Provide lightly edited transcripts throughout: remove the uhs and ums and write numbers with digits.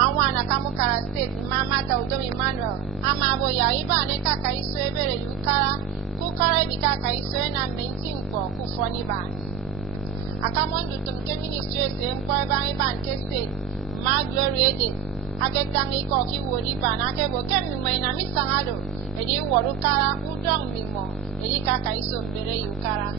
Awana Kamukara State, Mama Taudom Emmanuel, Amabo Yaiba Neka Iswebe Yukara, Kukara Bikaka Iswena Menting for Kufoni Ban. Akamon Dutumke Ministries in Poiban Ban State, Maglory, Aketangi Koki Wodiban, Akebo Kemina Misangado, Edi Warukara, Udong Mimo, Edika Kaison Bere Yukara.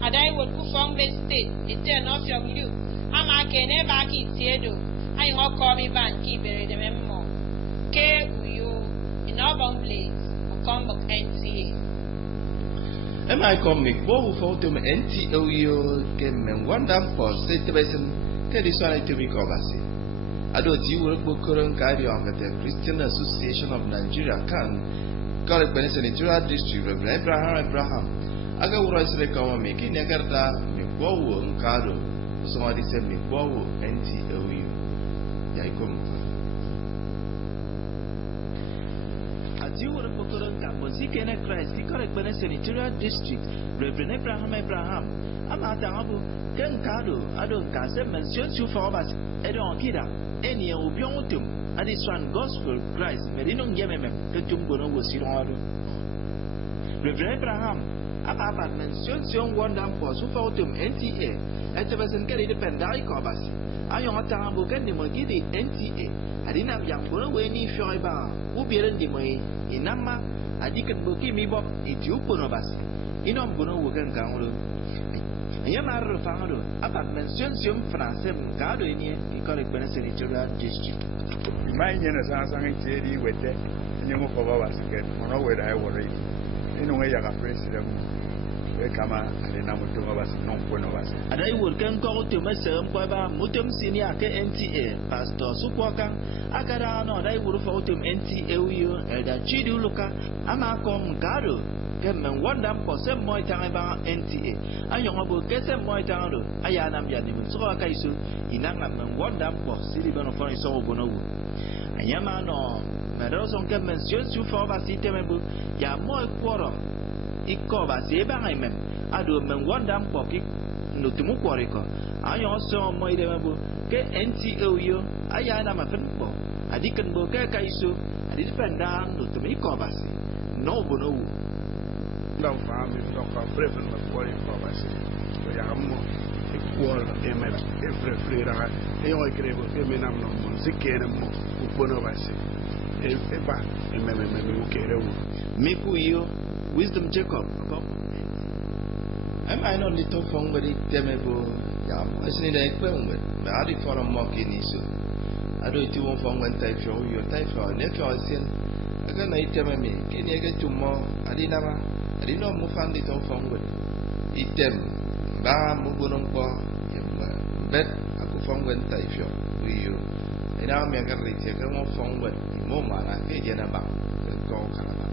Adai would Kufong Bay State, it turn off your view. Amake Nebaki Tiedo. I will call me back, keep it the memo. K. You in urban place, or come back NTA. Am I coming? Both photo NTA came one damn for state basin, Kediswana to be Covasi. I don't see work book current carry on the Christian Association of Nigeria can call it Peninsula District of Abraham. I go rise recover making Nagarta, Mikwo, and Cado. Somebody said Mikwo, NTA. As you were Bokoron Kamozikena Christ, the correct Senatorial District, Reverend Abraham, Amatabu, Kenkado, Adon Kasem, mentions you for us, Edon Kida, any Obiotum, and this one Gospel Christ, Merino Yemem, Ketumbono was Sirado. Reverend Abraham, Ababa mentions young one damn for Sufotum NTA, at the Basin Kelly Pendai Cobas. I am a tambo can the Mogidi NTA. I didn't have young Bonoweni Shoiba, who be in the way, in Nama, I didn't book me bob, it's you Bonobas. In on Bono Wogan Gaulo. I am a Rufano, about mentions young Francem, Gado in here, the correct Senatorial District. My generous answer in JD with that, and you move over us again, or no way I worry. In a way, I have president. Kama alinamu tumabasi nonkonobasi. Adai wulkan ko tumasem kwaba mutum senior ke NTA Pastor Sukwaka akara no adai wulu fa utum NTA uyo elda chidu luka ama kom garo ke men wandam ko sem moy tanga NTA ayonga bo ke sem moy tanga do ayana mya ni so ka isu inanga men wandam ko sili bano fa iso bono wu ayama no mero son ke men su fa ba sitemebu ya moy kworo Ikoba Seba Hymen, I do men one damn pocket, no to Mukoriko. I also my demo, get NTO, I am a pinball. I didn't book a kaisu, I did pen down to Mikobas. No bono. No family, no preference of foreign Cobas. We are more equal, every freer. They all crave Eminam, Zikanum, Bonobasi. Eba, and Memem, Miku. Wisdom Jacob. Am I not little phone with it, Temebo? Yam, I see the equipment, but I did for a mocking issue. I do it to phone when type show your type for a nephew. I send a gun. I tell me, can you get to more? I didn't know move on little phone with it. Them, Bam, Mubunumpo, bet I could phone when type show. We you. And now make a rate, take a more phone with Moma and I get about the go Canada.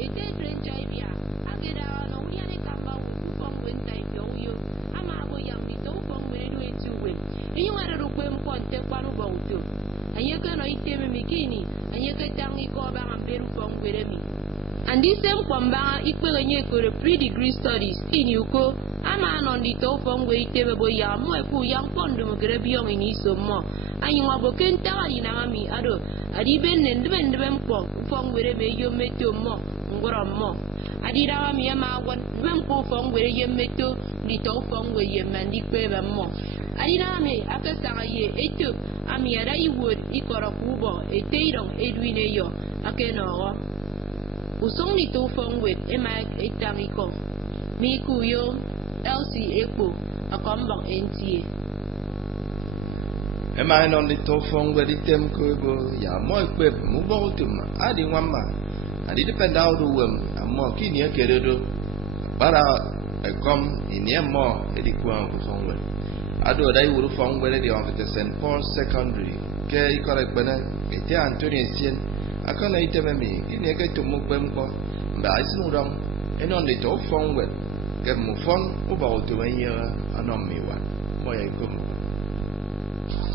It is French idea. I get out on only Kamba from when I know you. I'm a boy, I'm the top from when you to win. You are a room point, take one about you. And you can eat them in bikini, and you can tell me go back and bear from with me. And this same Kwamba equal and you could a pre-degree studies in Yuko. A man on the top from where table yam, my poor young pondum grabion in Isomo. And you are broken down in Ami Ado. I didn't end them from where you met your more. More. I did our Miyama one Wempo from where you met to the top from where you mandy quiver more. I did army after Saraye, a two, Amiada wood, equal of Ubo, a tailor, Edwin Ayo, a canoa. Who's only two from with Emak a Tamiko. Miku yo, Elsie Epo, a combang NTA. Am I on the top phone where the temple? Ya more equip, move out to me. I didn't want my. I did depend out the woman. I'm more keen here, Keredo. But I come in near more at the Quam phone. I do they would have found whether the officer St. Paul's Secondary. Care you correct better. It's Anthony Sien. I can't eat me. You need to move them. But I see wrong. And on the top phone with. Get more fun about 2 years and on me one. Boy, I come.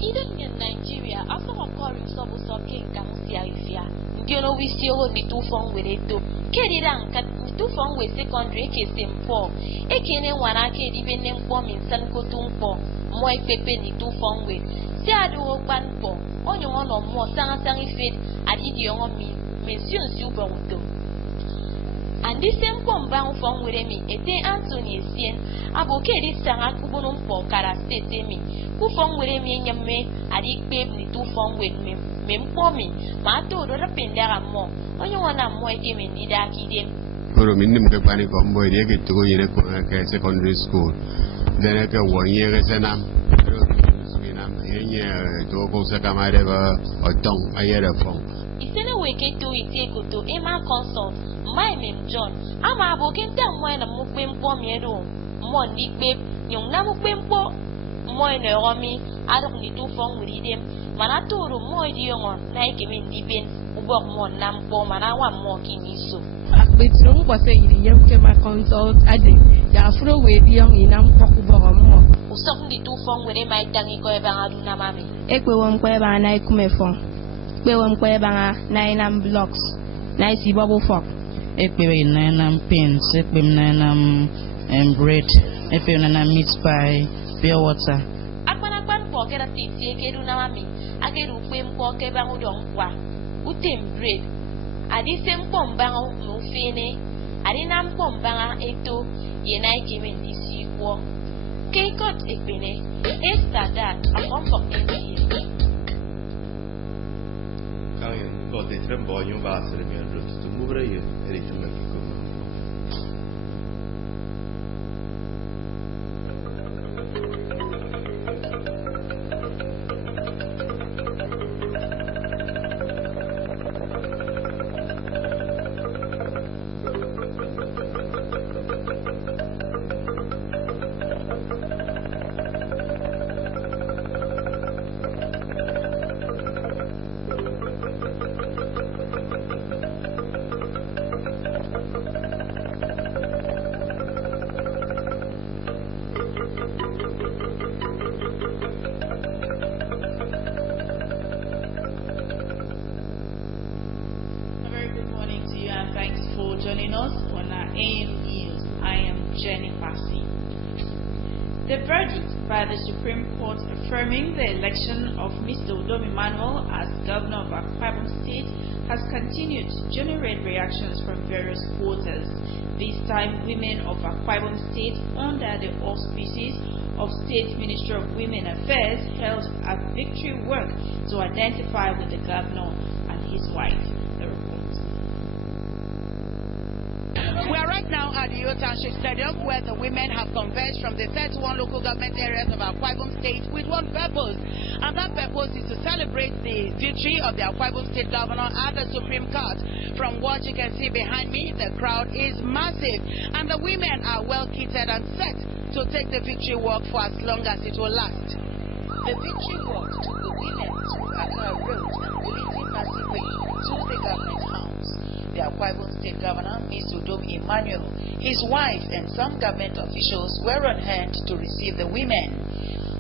Even in Nigeria, after a calling so king Kamusia, you know we still hold the 2 phone with it too. Kediran cat 2 phone with secondary case in 4. A cane one arcade even name form in San Cotumpo, more pepe the 2 phone with. See, I do a band for only one or more sang fit. I did your on me, mention super window. And this same compound phone with me, a day Anthony Sien, Abokedi sang a kubunum for Kara State me, who phone with me in your me, I did babe the 2 phone with me, mem for me, my daughter pin there more, only one I'm more game in the dark game. For a minimum panic on boy, they get to go in a secondary school. Then I can 1 year as an am. To go Sakamadeva or Tongue, I had a phone. It's in a way to it to Emma Consult. My name John. I'm a booking down when I'm moving for me. More nick babe, young Namu Pimpo. More in a army. I don't need to phone with him. Manato more young, like him in the bin. Work more Nampo, and I want more king so. With room was saying the young Kema Consult. I think they are through with young in Ampokubo more. Certainly 2 phone with him. I thank you, Aduna Mammy. Equum Queba and I come from. Quem Queba 9 blocks. Nice bubble fork. Ekwe 9 pins, ekwe 9 bread, ekwe 9 meat pie, pure water. Akpan pocket at the take Mami. I get to pay pocket bang kwa. Utim bread. I did same pom bang no fine. I didn't pom bang eto. Yenai came in this sequel. Cake got a penny. Esther that a pump of NTA. Got a tremble in Vassar to move away. Joining us on our AM News. I am Jenny Passy. The verdict by the Supreme Court affirming the election of Mr. Udom Emmanuel as governor of Akwa Ibom State has continued to generate reactions from various quarters. This time, women of Akwa Ibom State, under the auspices of State Ministry of Women Affairs, held a victory walk to identify with the governor and his wife. We are right now at the NTA6th Stadium, where the women have converged from the 31 local government areas of Akwa Ibom State with one purpose, and that purpose is to celebrate the victory of the Akwa Ibom State governor at the Supreme Court. From what you can see behind me, the crowd is massive, and the women are well kitted and set to take the victory walk for as long as it will last. The victory walk took the women to Accra Road and Bulletin Passageway to the government house. The Akwa Ibom State Governor, Mr. Udom Emmanuel, his wife, and some government officials were on hand to receive the women.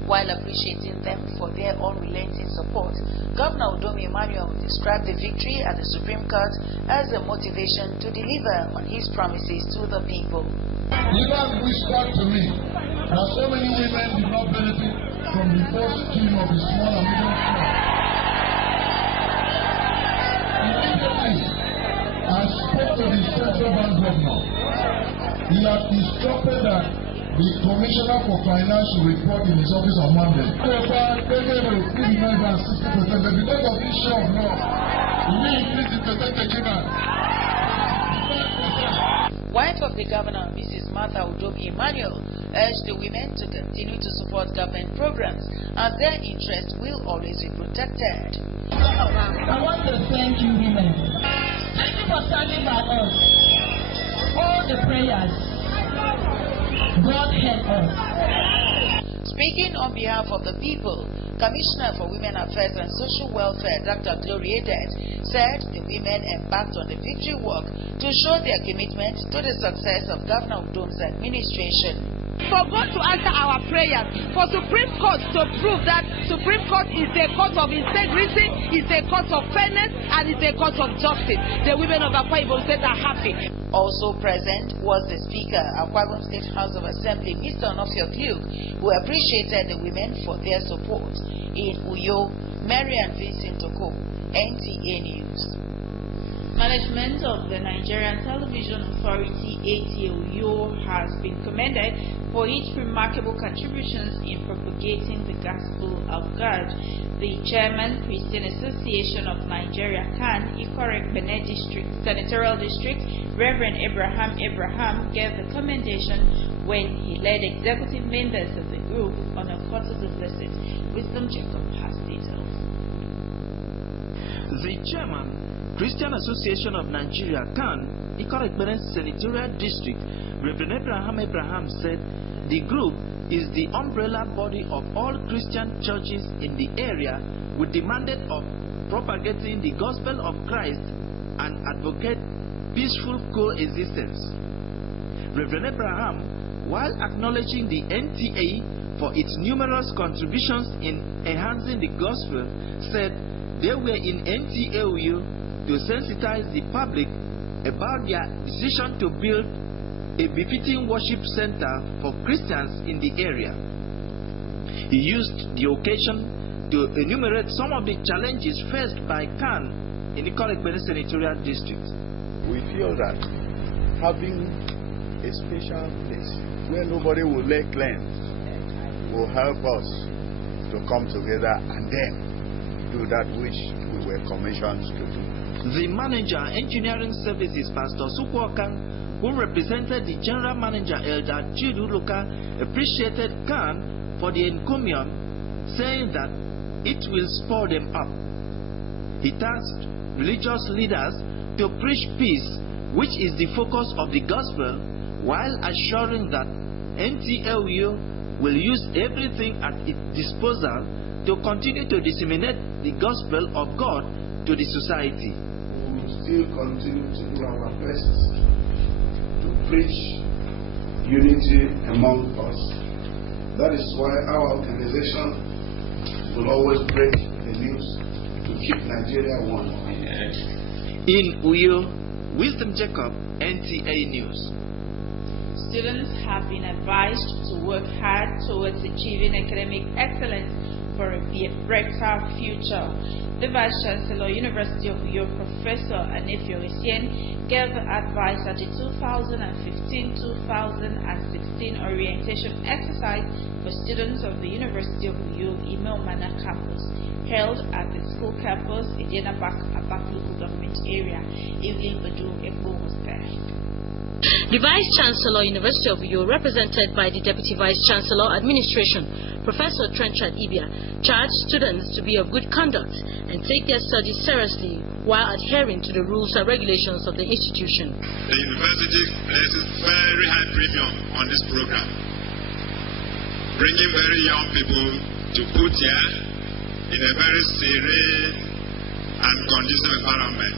While appreciating them for their unrelenting support, Governor Udom Emmanuel described the victory at the Supreme Court as a motivation to deliver on his promises to the people. You know, whispered to me that so many women did not benefit from the first scheme of the small and medium crop. Immediately, I spoke to the central bank governor. He had instructed that the commissioner for finance should report in his office on Monday. They gave a 60%, but because of this show, no. We increased the percentage even. Wife of the governor, Mrs. Martha Udom Emmanuel urged the women to continue to support government programs as their interests will always be protected. I want to thank you, women. Thank you for standing by us. All the prayers. God help us. Speaking on behalf of the people, Commissioner for Women Affairs and Social Welfare, Dr. Gloria Edet, said the women embarked on the victory walk to show their commitment to the success of Governor Udom's administration. For God to answer our prayers, for Supreme Court to prove that Supreme Court is a court of integrity, is a court of fairness, and is a court of justice. The women of Akwa Ibom State are happy. Also present was the Speaker of Akwa Ibom State House of Assembly, Mr. Onofio Kluge, who appreciated the women for their support. In Uyo, Marian Vincent Oko, NTA News. Management of the Nigerian Television Authority, ATOU, has been commended for its remarkable contributions in propagating the gospel of God. The Chairman, Christian Association of Nigeria, CAN, Ikorek Benin District, Senatorial District, Reverend Abraham gave the commendation when he led executive members of the group on a Court of the Blessed. Wisdom Jacob has details. The Chairman, Christian Association of Nigeria, CAN, Ikorek Benin Senatorial District, Reverend Abraham said the group is the umbrella body of all Christian churches in the area with the mandate of propagating the gospel of Christ and advocate peaceful coexistence. Reverend Abraham, while acknowledging the NTA for its numerous contributions in enhancing the gospel, said they were in NTAU to sensitize the public about their decision to build a befitting worship center for Christians in the area. He used the occasion to enumerate some of the challenges faced by CAN in the Ikorek Benin Senatorial District. We feel that having a special place where nobody will lay claims will help us to come together and then do that which we were commissioned to do. The manager, Engineering Services, Pastor Sukwokan, who represented the General Manager, Elder Chidu Luka, appreciated CAN for the encomium, saying that it will spur them up. He tasked religious leaders to preach peace, which is the focus of the gospel, while assuring that NTAU will use everything at its disposal to continue to disseminate the gospel of God to the society. Still continue to do our best to preach unity among us. That is why our organization will always break the news to keep Nigeria one. In Uyo, Wisdom Jacob, NTA News. Students have been advised to work hard towards achieving academic excellence for a brighter future. The Vice Chancellor, University of Uyo, Professor Anefio Essien, gave advice at the 2015-2016 orientation exercise for students of the University of Uyo Imel-Mana campus, held at the school campus in Yenabak, Abak local government area. Evelyn Badu Ebo was there. The Vice Chancellor, University of Uyo, represented by the Deputy Vice Chancellor, Administration, Professor Trenchard Ibia, charged students to be of good conduct and take their studies seriously while adhering to the rules and regulations of the institution. The university places very high premium on this program, bringing very young people to put here in a very serene and conducive environment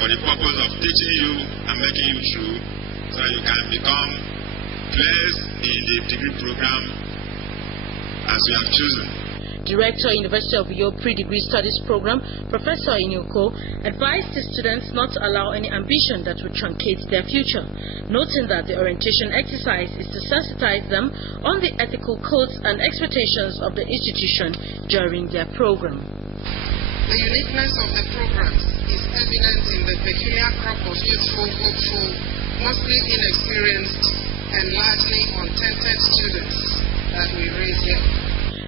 for the purpose of teaching you and making you true so that you can become placed in the degree program as you have chosen. Director, University of Uyo Pre-Degree Studies Program, Professor Inyoko, advised the students not to allow any ambition that would truncate their future, noting that the orientation exercise is to sensitize them on the ethical codes and expectations of the institution during their program. The uniqueness of the programs is evident in the peculiar crop of youthful, hopeful, mostly inexperienced, and largely untainted students that we raise here.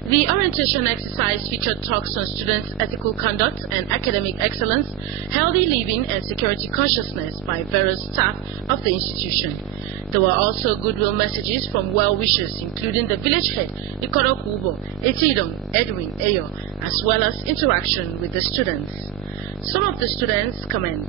The orientation exercise featured talks on students' ethical conduct and academic excellence, healthy living and security consciousness by various staff of the institution. There were also goodwill messages from well-wishers, including the village head, Ikoro Kubo, Etidong, Edwin Ayo, as well as interaction with the students. Some of the students comment.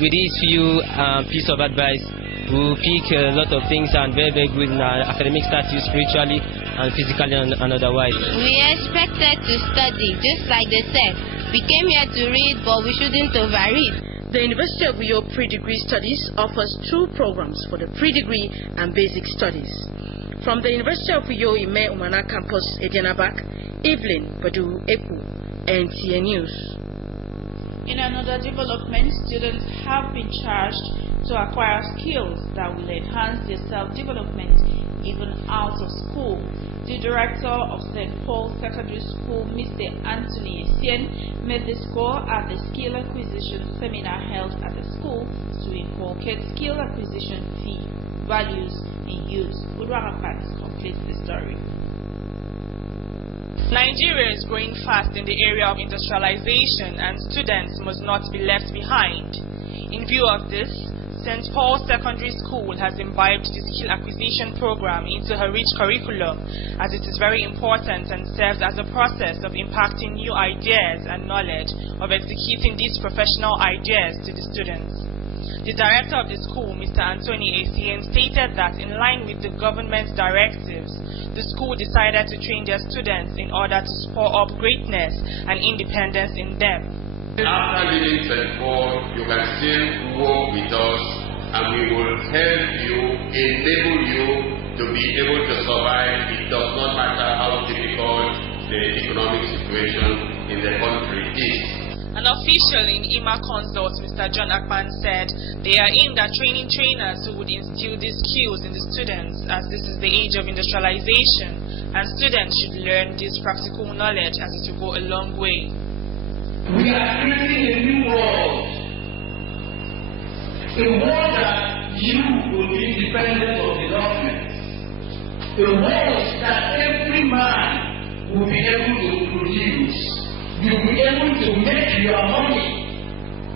With these few pieces of advice, we will pick a lot of things and very, very good in our academic status, spiritually and physically and otherwise. We expected to study, just like they said. We came here to read, but we shouldn't overread. The University of Uyo Pre-Degree Studies offers 2 programs for the pre-degree and basic studies. From the University of Uyo Ime Umana Campus, Edianabak, Evelyn Badu Eku, NTA News. In another development, students have been charged to acquire skills that will enhance their self-development even out of school. The director of St. Paul's Secondary School, Mr. Anthony Essien, made this call at the skill acquisition seminar held at the school to inculcate skill acquisition values in youth. Udwarapat completes the story. Nigeria is growing fast in the area of industrialization, and students must not be left behind. In view of this, St. Paul's Secondary School has imbibed the skill acquisition program into her rich curriculum, as it is very important and serves as a process of impacting new ideas and knowledge of executing these professional ideas to the students. The director of the school, Mr. Anthony Essien, stated that in line with the government's directives, the school decided to train their students in order to spur up greatness and independence in them. After leaving St. Paul, you can still work with us and we will help you, enable you to be able to survive. It does not matter how difficult the economic situation in the country is. An official in IMA Consult, Mr. John Akpan, said they are aimed at training trainers who would instill these skills in the students, as this is the age of industrialization and students should learn this practical knowledge as it will go a long way. We are creating a new world. A world that you will be independent of the government. A world that every man will be able to produce. You'll be able to make your money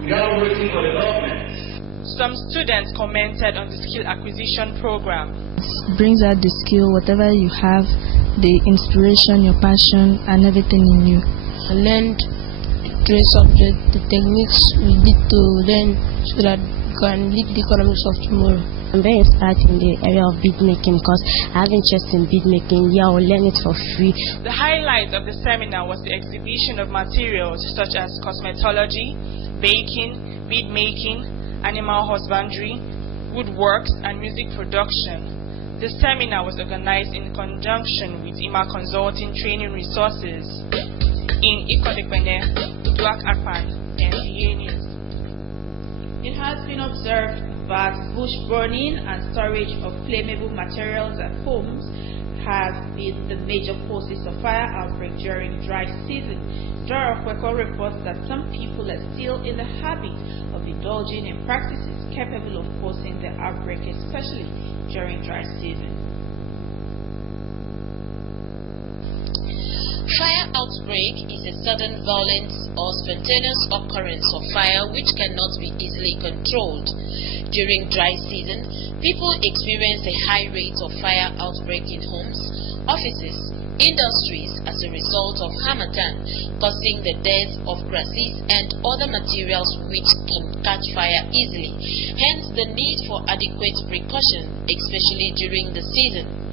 without waiting for the government. Some students commented on the skill acquisition program. It brings out the skill, whatever you have, the inspiration, your passion, and everything in you. I learned 3 subjects, the techniques we need to learn so that we can lead the economics of tomorrow. I'm very inspired in the area of bead making because I have interest in bead making. Yeah, I'll learn it for free. The highlight of the seminar was the exhibition of materials such as cosmetology, baking, bead making, animal husbandry, woodworks, and music production. The seminar was organized in conjunction with IMA Consulting Training Resources. In Ikodekbene, Udwak Akpan, NTA News. It has been observed that bush burning and storage of flammable materials at homes have been the major causes of fire outbreak during dry season. Dora Kweko reports that some people are still in the habit of indulging in practices capable of causing the outbreak, especially during dry season. Fire outbreak is a sudden, violent or spontaneous occurrence of fire which cannot be easily controlled. During dry season, people experience a high rate of fire outbreak in homes, offices, industries as a result of harmattan, causing the death of grasses and other materials which can catch fire easily. Hence the need for adequate precaution, especially during the season.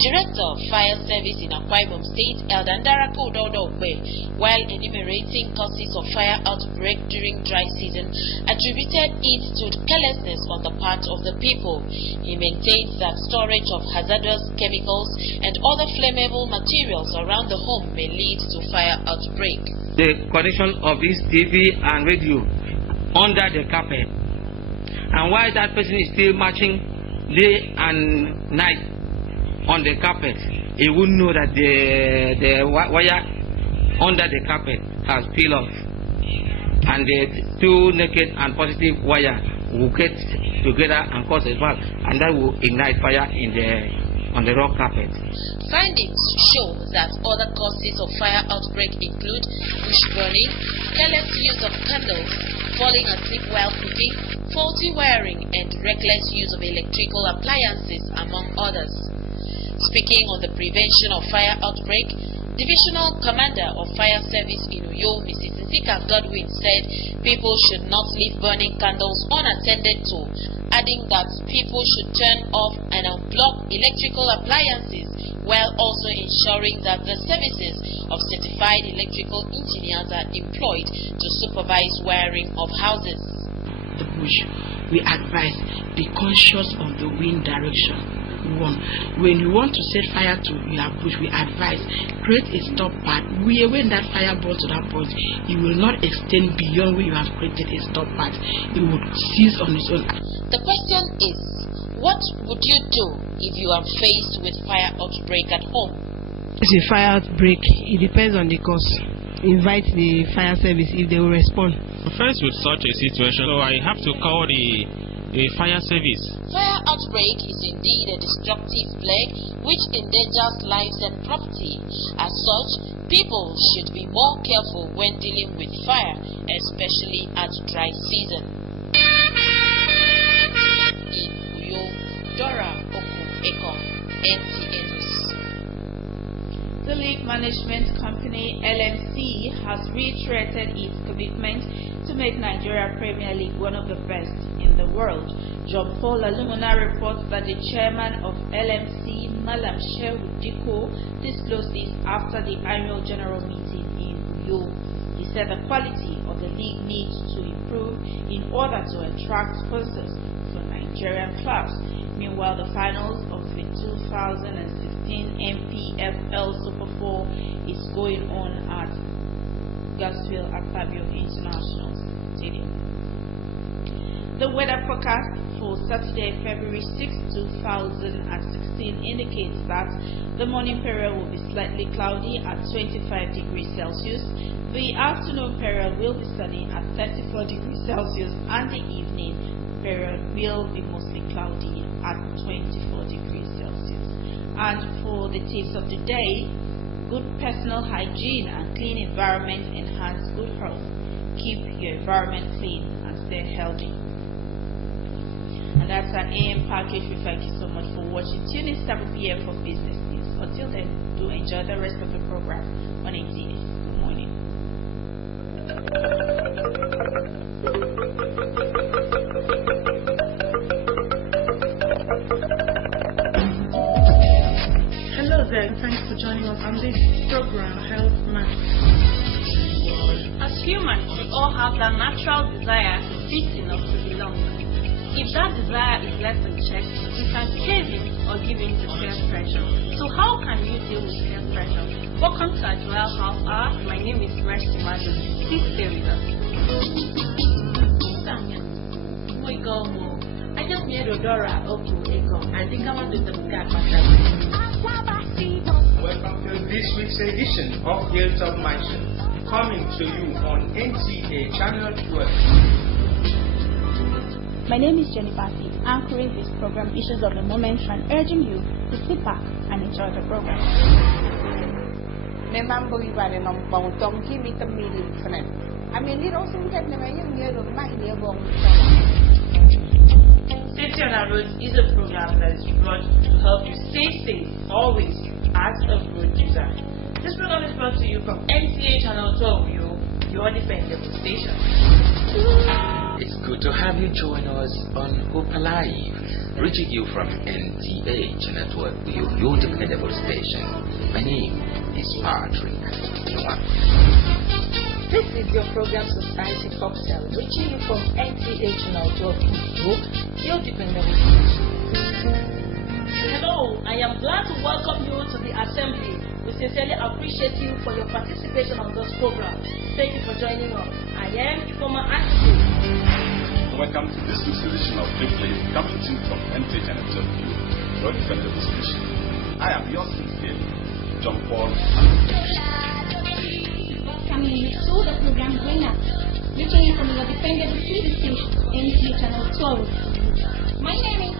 Director of Fire Service in Akwa Ibom State, Eldandara Kododogbe, while enumerating causes of fire outbreak during dry season, attributed it to carelessness on the part of the people. He maintains that storage of hazardous chemicals and other flammable materials around the home may lead to fire outbreak. The connection of this TV and radio under the carpet, and why that person is still marching day and night on the carpet, he wouldn't know that the wire under the carpet has peeled off, and the 2 naked and positive wire will get together and cause a spark, and that will ignite fire in the on the raw carpet. Findings show that other causes of fire outbreak include bush burning, careless use of candles, falling asleep while cooking, faulty wiring, and reckless use of electrical appliances, among others. Speaking on the prevention of fire outbreak, Divisional Commander of Fire Service in Uyo, Mrs. Nsika Godwin, said people should not leave burning candles unattended to, adding that people should turn off and unplug electrical appliances while also ensuring that the services of certified electrical engineers are employed to supervise wiring of houses. The bush, we advise be conscious of the wind direction. One, when you want to set fire to your bush, we advise create a stop pad where when that fire burns to that point, it will not extend beyond where you have created a stop pad. It would cease on its own. The question is, what would you do if you are faced with fire outbreak at home? It's a fire outbreak. It depends on the cause. Invite the fire service if they will respond. First, with such a situation, so I have to call the fire service. Fire outbreak is indeed a destructive plague which endangers lives and property. As such, people should be more careful when dealing with fire, especially at dry season. In Uyo, Dora Oko, NTA News. The League Management Company LMC has reiterated its commitment to make Nigeria Premier League one of the best in the world. John Paul Alumina reports that the chairman of LMC, Malam Shehu Diko, disclosed this after the annual general meeting in Uyo. He said the quality of the league needs to improve in order to attract sponsors for Nigerian clubs. Meanwhile, the finals of the 2016 MPFL Super 4 is going on at Gasfield Akpabio International Stadium. The weather forecast for Saturday, February 6, 2016 indicates that the morning period will be slightly cloudy at 25 degrees Celsius. The afternoon period will be sunny at 34 degrees Celsius, and the evening period will be mostly cloudy at 24 degrees Celsius. And for the tips of the day, good personal hygiene and clean environment enhance good health. Keep your environment clean and stay healthy. And that's our AM package. We thank you so much for watching. Tune in 7 p.m. for business news. Until then, do enjoy the rest of the program on NTA. Good morning. Hello there, and thanks for joining us on this program, Health Matters. As humans, we all have that natural desire to fit in or to belong. If that desire is left unchecked, we can cave in or give in to peer pressure. So how can you deal with peer pressure? Welcome to our Joel Half Hour. My name is Mercy Madden. Please stay with us. I just made Odora Oko Eko. I think I want to talk about that. Welcome to this week's edition of Hilltop Mansion, coming to you on NTA Channel 12. My name is Jenny Bassi, anchoring this program Issues of the Moment and urging you to sit back and enjoy the program. Safety on our roads is a program that is brought to help you stay safe always as a road user. This program is brought to you from NTA Channel 12, your dependable station. It's good to have you join us on Hope Alive, reaching you from NTA Channel 12, your dependable station. My name is Patrick. This is your program Society Cocktail, reaching you from NTA Channel 12, your dependable station. Hello, I am glad to welcome you to the assembly. We sincerely appreciate you for your participation on this program. Thank you for joining us. I am Ifoma Anthony. Welcome to this week's edition of Replay, coming to you from NTA Channel 12, your dependable station. I am your sincere, John Paul. Welcoming you to the program Winner, reaching you from your dependable TV station, NTA Channel 12. My name is